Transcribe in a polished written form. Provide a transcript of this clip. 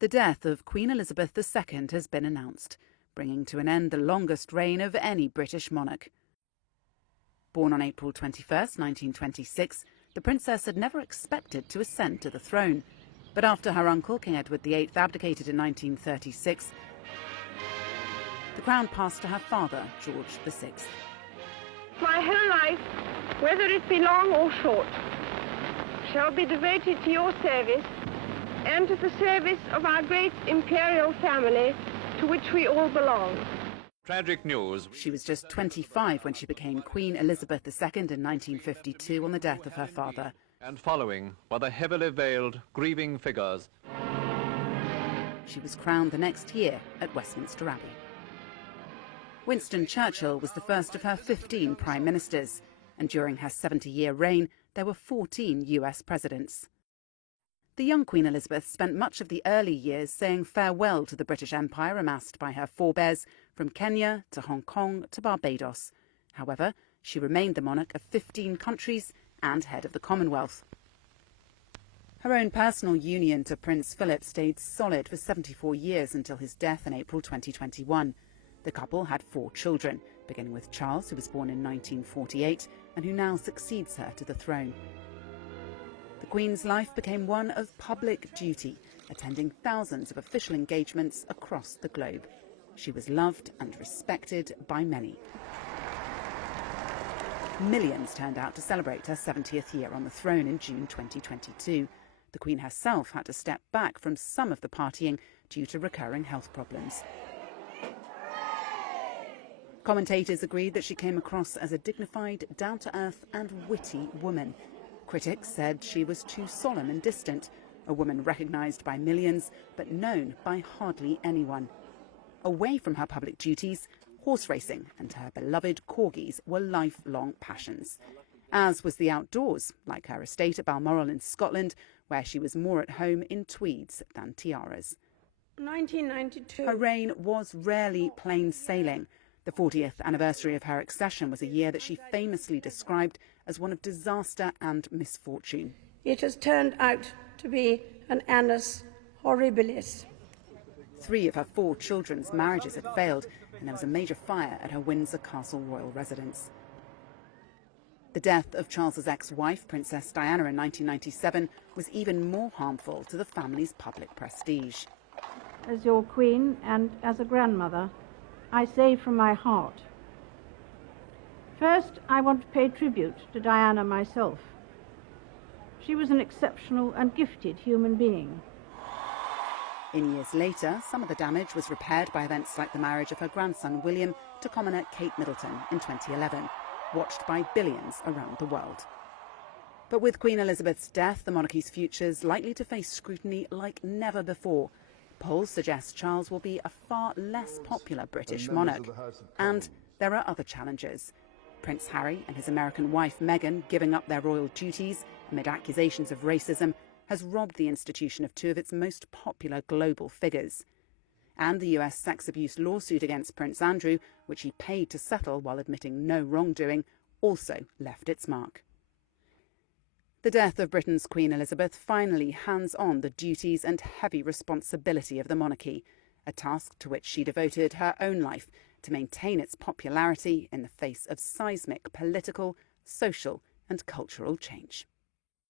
The death of Queen Elizabeth II has been announced, bringing to an end the longest reign of any British monarch. Born on April 21st, 1926, the princess had never expected to ascend to the throne. But after her uncle, King Edward VIII, abdicated in 1936, the crown passed to her father, George VI. My whole life, whether it be long or short, shall be devoted to your service and to the service of our great imperial family to which we all belong. Tragic news. She was just 25 when she became Queen Elizabeth II in 1952 on the death of her father. And following were the heavily veiled, grieving figures. She was crowned the next year at Westminster Abbey. Winston Churchill was the first of her 15 prime ministers, and during her 70-year reign, there were 14 US presidents. The young Queen Elizabeth spent much of the early years saying farewell to the British Empire amassed by her forebears from Kenya to Hong Kong to Barbados. However, she remained the monarch of 15 countries and head of the Commonwealth. Her own personal union to Prince Philip stayed solid for 74 years until his death in April 2021. The couple had 4 children, beginning with Charles, who was born in 1948 and who now succeeds her to the throne. The Queen's life became one of public duty, attending thousands of official engagements across the globe. She was loved and respected by many. Millions turned out to celebrate her 70th year on the throne in June 2022. The Queen herself had to step back from some of the partying due to recurring health problems. Commentators agreed that she came across as a dignified, down-to-earth and witty woman. Critics said she was too solemn and distant, a woman recognised by millions but known by hardly anyone. Away from her public duties, horse racing and her beloved corgis were lifelong passions, as was the outdoors, like her estate at Balmoral in Scotland, where she was more at home in tweeds than tiaras. 1992. Her reign was rarely plain sailing. The 40th anniversary of her accession was a year that she famously described as one of disaster and misfortune. It has turned out to be an annus horribilis. 3 of her 4 children's marriages had failed, and there was a major fire at her Windsor Castle royal residence. The death of Charles's ex-wife, Princess Diana, in 1997 was even more harmful to the family's public prestige. As your queen and as a grandmother, I say from my heart, first, I want to pay tribute to Diana myself. She was an exceptional and gifted human being. In years later, some of the damage was repaired by events like the marriage of her grandson William to commoner Kate Middleton in 2011, watched by billions around the world. But with Queen Elizabeth's death, the monarchy's future is likely to face scrutiny like never before. Polls suggest Charles will be a far less popular British monarch. And there are other challenges. Prince Harry and his American wife Meghan giving up their royal duties amid accusations of racism has robbed the institution of 2 of its most popular global figures. And the US sex abuse lawsuit against Prince Andrew, which he paid to settle while admitting no wrongdoing, also left its mark. The death of Britain's Queen Elizabeth finally hands on the duties and heavy responsibility of the monarchy, a task to which she devoted her own life to maintain its popularity in the face of seismic political, social and cultural change.